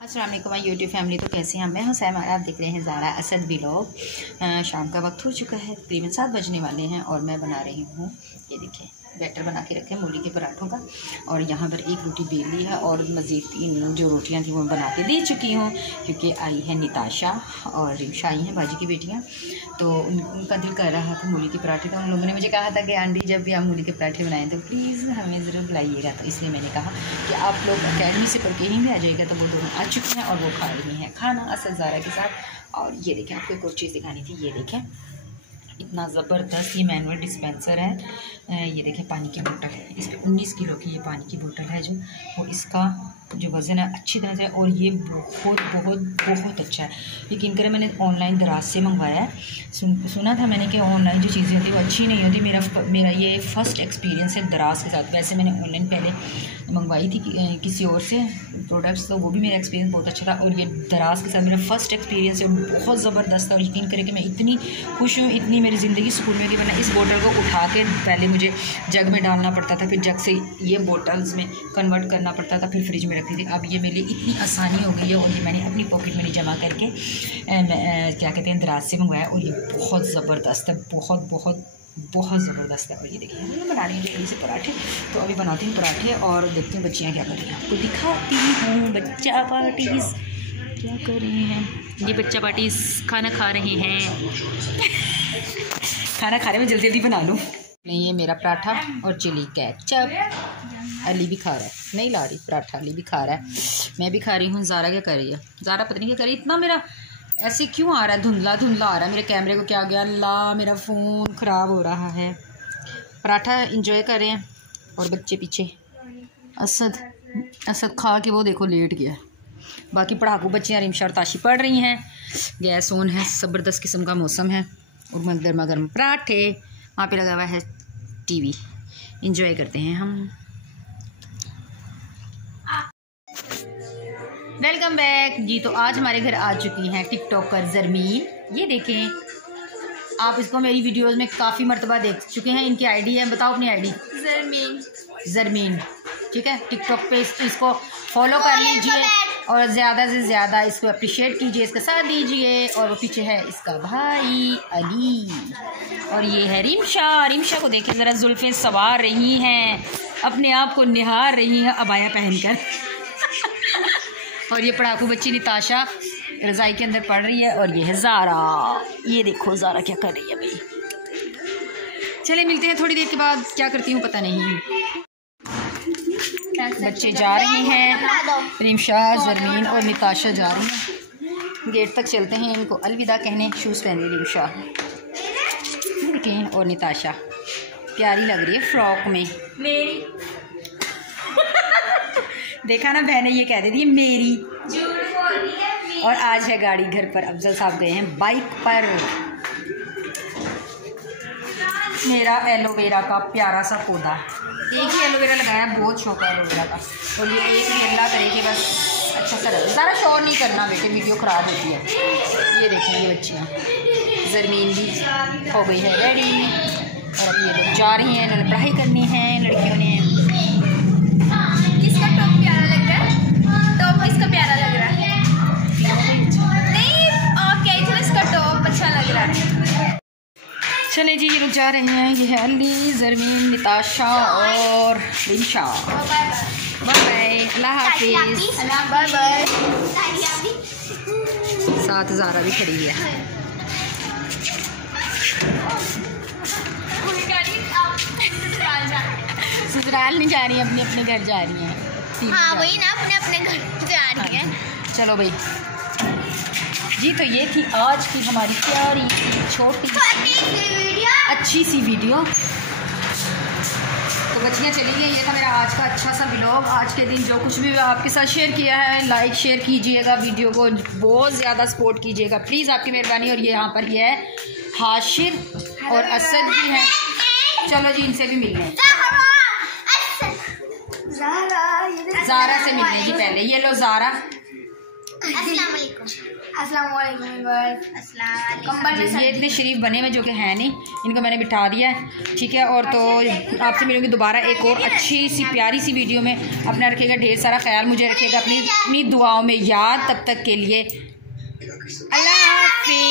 अस्सलाम वालेकुम my YouTube family. तो कैसे हैं? मैं हूं सैमा, आप देख रहे हैं ज़ारा असद व्लॉग। शाम का वक्त हो चुका है, तकरीबन 7 बजने वाले हैं और मैं बना रही हूँ, ये देखिए बैटर बना के रखे मूली के पराठों का। और यहाँ पर एक रोटी बेल ली है और मज़ीद 3 जो रोटियाँ थी वो बना के दे चुकी हूँ, क्योंकि आई है निताशा और रिमशा आई हैं बाजी की बेटियाँ। तो उनका दिल कर रहा था मूली के पराठे। तो उन लोगों ने मुझे कहा था कि आंटी जब भी आप मूली के पराठे बनाएं तो प्लीज़ हमें ज़रूर बुलाइएगा। तो इसलिए मैंने कहा कि आप लोग अकेडमी से पढ़ के ही भी आ जाइएगा। तो वो दोनों आ चुके हैं और वो खा रही हैं खाना असद ज़ारा के साथ। और ये देखें, आपको एक और चीज़ दिखानी थी, ये देखें इतना ज़बरदस्त ये मैनुअल डिस्पेंसर है। ये देखें पानी की बोतल है, इस पर 19 किलो की ये पानी की बोतल है जो, वो इसका जो वज़न है अच्छी तरह से, और ये बहुत बहुत बहुत अच्छा है। यकीन करें मैंने ऑनलाइन दराज से मंगवाया है। सुना था मैंने कि ऑनलाइन जो चीज़ें होती हैं वो अच्छी नहीं होती। मेरा ये फ़र्स्ट एक्सपीरियंस है दराज के साथ। वैसे मैंने ऑनलाइन पहले मंगवाई थी किसी और से प्रोडक्ट्स, तो वो भी मेरा एक्सपीरियंस बहुत अच्छा था। और ये दराज के साथ मेरा फ़र्स्ट एक्सपीरियंस है, बहुत ज़बरदस्त था। और यकीन करें कि मैं इतनी खुश हूँ, इतनी मेरी ज़िंदगी सुकून में कि वरना इस बोतल को उठा के पहले मुझे जग में डालना पड़ता था, फिर जग से ये बोतल्स में कन्वर्ट करना पड़ता था, फिर फ्रिज में रखती थी। अब ये मेरे लिए इतनी आसानी हो गई है और ये मैंने अपनी पॉकेट मनी जमा करके क्या कहते हैं दराज से मंगवाया। और ये बहुत ज़बरदस्त है, बहुत बहुत बहुत ज़बरदस्त है। और ये देखिए मैं बना रही हूँ जल्दी से पराठे। तो अभी बनाती हूँ पराठे और देखती हूँ बच्चियाँ क्या कर रही हैं, आपको दिखाती हूँ। बच्चा पार्टीज़ क्या कर रहे हैं, ये बच्चा पार्टीज़ खाना खा रहे हैं खाना खा रहे हैं, मैं जल्दी जल्दी बना लूँ। ये मेरा पराठा और चिली केचप। अली भी खा रहा है, नहीं ला रही पराठा, अली भी खा रहा है, मैं भी खा रही हूँ। ज़ारा क्या कर रही है? ज़ारा पता नहीं क्या कर रही है, इतना मेरा ऐसे क्यों आ रहा है, धुंधला धुंधला आ रहा है। मेरे कैमरे को क्या हो गया? अल्लाह, मेरा फ़ोन ख़राब हो रहा है। पराठा इंजॉय कर रहे हैं और बच्चे पीछे। असद खा के वो देखो लेट गया। बाकी पढ़ाकू बच्चियाँ रिमशा और ताशी पढ़ रही हैं। गैस ऑन है, ज़बरदस्त किस्म का मौसम है और गर्मा गर्म पराठे। वहाँ पे लगा हुआ है टीवी, इंजॉय करते हैं हम। वेलकम बैक जी। तो आज हमारे घर आ चुकी हैं टिकटॉकर ज़रमीन। ये देखें, आप इसको मेरी वीडियोस में काफ़ी मर्तबा देख चुके हैं। इनकी आईडी है, बताओ अपनी आईडी। ज़रमीन, ठीक है। टिकटॉक पे इसको फॉलो कर लीजिए और ज़्यादा से ज़्यादा इसको अप्रिशिएट कीजिए, इसका साथ दीजिए। और वो पीछे है इसका भाई अली और ये है रिमशा। रिमशा को देखें ज़रा, जुल्फ़ें सवार रही हैं, अपने आप को निहार रही हैं अबाया पहनकर और ये पढ़ाकू बच्ची निताशा रज़ाई के अंदर पढ़ रही है। और ये है ज़ारा, ये देखो ज़ारा क्या कर रही है भाई। चले मिलते हैं थोड़ी देर के बाद, क्या करती हूँ पता नहीं। बच्चे जा रहे हैं, रिमशा, ज़रमीन और निताशा जा रही हैं। गेट तक चलते हैं इनको अलविदा कहने। शूज़ पहन रही रिमशा और निताशा प्यारी लग रही है फ्रॉक में मेरी देखा ना, बहने ये कह देती है मेरी। और आज है गाड़ी घर पर, अफजल साहब गए हैं बाइक पर। मेरा एलोवेरा का प्यारा सा पौधा, एक ही एलोवेरा लगाया, बहुत शौक है एलोवेरा का। और ये एक भी अल्लाह करे कि बस अच्छा सा रहे। ज़्यादा शोर नहीं करना बेटे, वीडियो ख़राब होती है। ये देखें ये बच्चियाँ, ज़रमीन भी हो गई है रेडी और अब ये लोग जा रही हैं, इन्होंने पढ़ाई करनी है लड़कियों ने। किसका टॉप प्यारा लग रहा है? टॉप किसका प्यारा लग रहा है? नहीं, और कह रही थी इसका टॉप अच्छा लग रहा है। चले जी, ये लोग जा रहे हैं। ये है अली, ज़रमीन, निताशा और रिमशा। बाय बाय, अल्लाह हाफिज़, बाय बाय। साथ ज़ारा भी खड़ी है। ससुराल नहीं जा रही है, अपने अपने घर जा रही हैं। हाँ वही ना, अपने अपने घर जा रही हैं। चलो भाई जी। तो ये थी आज की हमारी प्यारी सी छोटी अच्छी सी वीडियो। तो बच्चियाँ चली गई, ये था मेरा आज का अच्छा सा व्लॉग। आज के दिन जो कुछ भी आपके साथ शेयर किया है, लाइक शेयर कीजिएगा, वीडियो को बहुत ज़्यादा सपोर्ट कीजिएगा प्लीज़, आपकी मेहरबानी। और ये यहाँ पर ये है हाशिर और असद भी हैं। चलो जी, इनसे भी मिलने हैं, ज़ारा से मिलने जी पहले। ये लो ज़ारा, ये इतने शरीफ बने हुए जो कि हैं नहीं, इनको मैंने बिठा दिया है, ठीक है। और तो आपसे मिलूंगी दोबारा एक और अच्छी सी प्यारी सी वीडियो में। अपना रखिएगा ढेर सारा ख्याल, मुझे रखिएगा अपनी दुआओं में याद। तब तक के लिए अल्लाह हाफिज़।